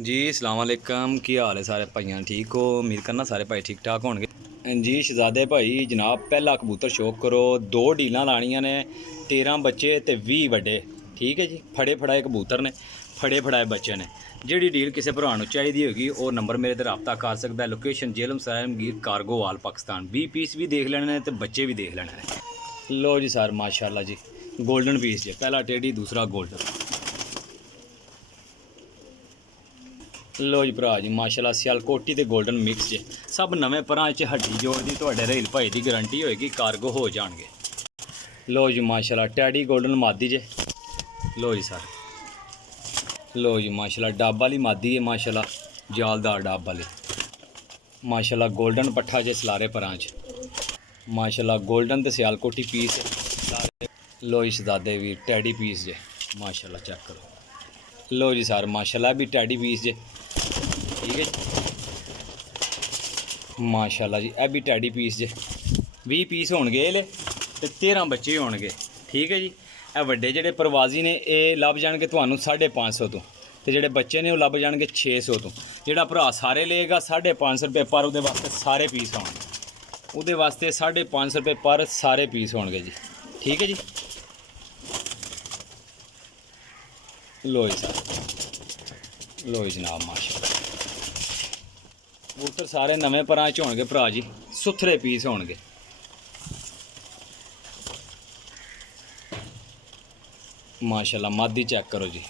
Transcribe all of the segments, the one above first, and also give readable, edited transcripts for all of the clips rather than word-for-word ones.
जी अस्सलाम वालेकुम, की हाल है सारे भाइयों? ठीक हो? उम्मीद करना सारे भाई ठीक ठाक होंगे जी। शहजादे भाई जनाब पहला कबूतर शौक करो। 2 डीलां लानियां ने, 13 बच्चे ते 20 वड्डे। ठीक है जी। फड़े फड़ाए कबूतर ने, फड़े फड़ाए बच्चे ने। जिहड़ी डील किसी भरा नूं चाहिदी होगी वो नंबर मेरे ते रब्ता कर सकदा है। लोकेशन जेलम सारमगीर कार्गोवाल पाकिस्तान। 20 पीस भी देख लेने ने ते बच्चे भी देख लेने ने। लो जी सर माशाल्लाह जी, गोल्डन पीस जे, पहला टेढ़ी दूसरा गोल्डन। लो जी भरा जी माशाल्लाह सियालकोटी ते गोल्डन मिक्स जे, सब नवें भरा च हड्डी जोड़ दी तुहाडे रेल भाई दी गारंटी होएगी, कार्गो हो जाणगे। लो जी माशाल्लाह टैडी गोल्डन मादी जे। लो जी सर, लो जी माशाल्लाह डब वाली मादी है, माशाल्लाह जालदार डब वाली। माशाल्लाह गोल्डन पट्ठा जे सलारे भरा च, माशाल्लाह गोल्डन ते सियालकोटी पीस सारे। लो जी शहजादे भी टैडी पीस जे, माशाल्लाह चेक करो। लो जी सर माशाल्लाह भी टैडी पीस जे। ठीक है जी माशाल्लाह जी, यह भी टैडी पीस जे। 20 पीस होणगे ये ते 13 बच्चे होणगे। ठीक है जी। यह वड्डे जेडे प्रवासी ने ये लभ जाणगे तुहानूं 550 तो, ते जेडे बच्चे ने वो लभ जाणगे 600 तो। जेड़ा भरा सारे लेगा 550 रुपये पर, उहदे वास्ते सारे पीस होणगे, उहदे वास्ते 550 रुपये पर सारे पीस होणगे जी। ठीक है जी। लो जी सर, लो जी जनाब माशाल्लाह कबूतर सारे नवें भरा च होणगे भरा जी, सुथरे पीस होणगे। माशाल्लाह मादी चेक करो जी,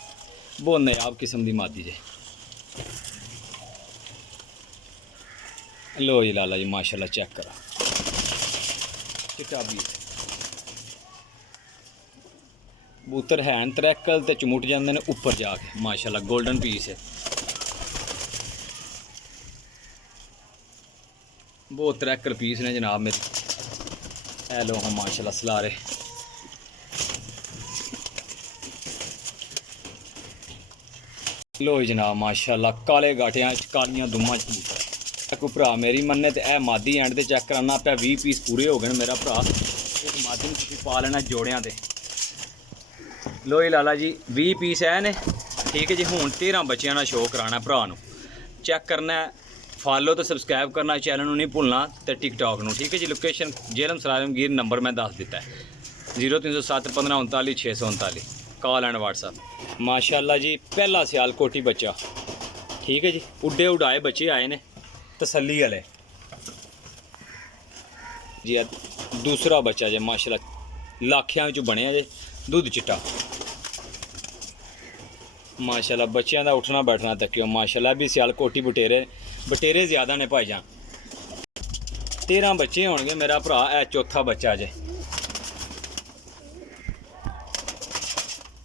बहुत नायाब किस्म की मादी जे। लो जी लाला जी माशाल्लाह चेक करो, चिट्टा पीस। कबूतर हैन त्रैकल ते चमुट जाते हैं उपर जाके, माशाल्लाह गोल्डन पीस है, बहुत त्रैकल पीस ने जनाब मेरे। ए लो हाँ माशाल्लाह सलारे। लो जनाब माशाल्लाह काले गाटियां कालियां दुम्मा कबूतर। कोई भरा मेरी मन्ने तो यह मादी एंड ते चेक कराना पे 20 पीस पूरे हो गए मेरा भरा, इस मादी में तुसीं पा लेना जोड़ियां ते। लो जी लाला जी 20 पीस है ने। ठीक है जी। हुण 13 बच्चों का शो कराना भरा नूं, चेक करना है, फॉलो तो सबसक्राइब करना, चैनल नहीं भूलना तो टिकटॉक नूं। ठीक है जी। लोकेशन जेलम सरायमगीर, नंबर मैं दस दिता है 0307 15 39 639, कॉल एंड व्हाट्सअप। माशाल्लाह जी पहला सियालकोटी बच्चा। ठीक है जी। उड्डे उड़ाए बच्चे आए ने तसल्ली वाले जी। दूसरा बच्चा जे माशाल्लाह लाखियां जो बनया जे, दुध चिट्टा। माशाल्लाह बच्चों का उठना बैठना तक्यो, माशाल्लाह भी सियालकोटी बटेरे बटेरे ज़्यादा ने भाईजान। 13 बच्चे होंगे मेरा भरा, है चौथा बच्चा जे।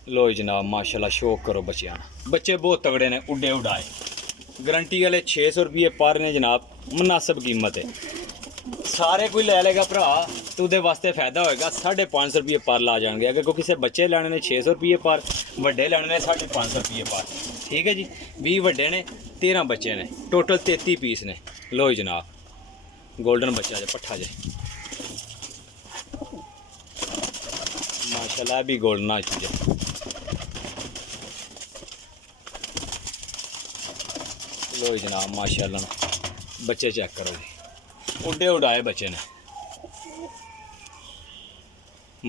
लो जनाब माशाल्लाह शौक करो बच्चों, बच्चे बहुत तगड़े ने, उड्डे उड़ाए। गारंटी वाले 600 रुपये पर ने जनाब, मुनासिब कीमत है। सारे कोई ले लेगा भरा तो उहदे वास्ते फायदा होएगा, 550 रुपये पर ला जाएंगे। अगर कोई किसी बच्चे लेने ने 600 रुपये पर, वड्डे लेने ने 550 रुपये पर। ठीक है जी। 20 वड्डे ने, 13 बच्चे ने, टोटल 33 पीस ने। लो जनाब गोल्डन बच्चा जे पट्ठा जे, माशाल्लाह भी गोल्डन आ जे। लो जनाब माशाल्लाह बच्चे चेक करो जी, उड्डे उड़ाए बच्चे ने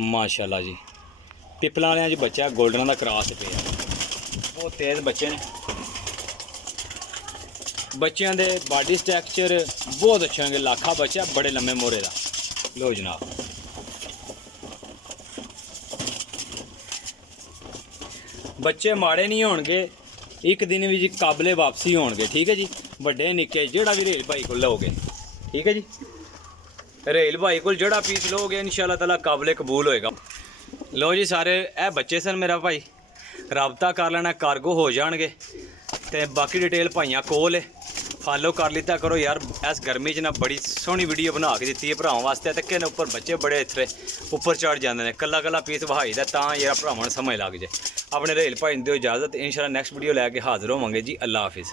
माशाल्लाह जी। पिपला वाले च बच्चा गोल्डन का क्रॉस पे, बहुत तेज़ बच्चे ने। बच्चों के बॉडी स्ट्रक्चर बहुत अच्छे होंगे, लाखा बच्चा बड़े लम्बे मोरे का। लो जनाब बच्चे माड़े नहीं होणगे, एक दिन भी जी काबले वापसी होणगे। ठीक है जी। वड्डे निक्के जेड़ा भी रेल भाई को लोगे, ठीक है जी, रेल भाई को जड़ा पीस लोगे इंशाल्लाह ताला काबले कबूल होएगा। लो जी सारे ए बच्चे सन मेरा भाई, रबता कर लेना, कार्गो हो जाएंगे। तो बाकी डिटेल भाइयां कोल है, फॉलो कर लिता करो यार। इस गर्मी च ना बड़ी सोहनी वीडियो बना के दी है भरावां वास्ते, ते किन उपर बच्चे बड़े इतरे उपर चढ़ जाते हैं, कला कला पीस बहाई दा तां यार भरावां समझ लग जाए। अपने रेल भाई दिओ इजाजत, इंशाल्लाह नैक्सट वीडियो लैके हाजिर होवांगे जी। अल्लाह हाफिज़।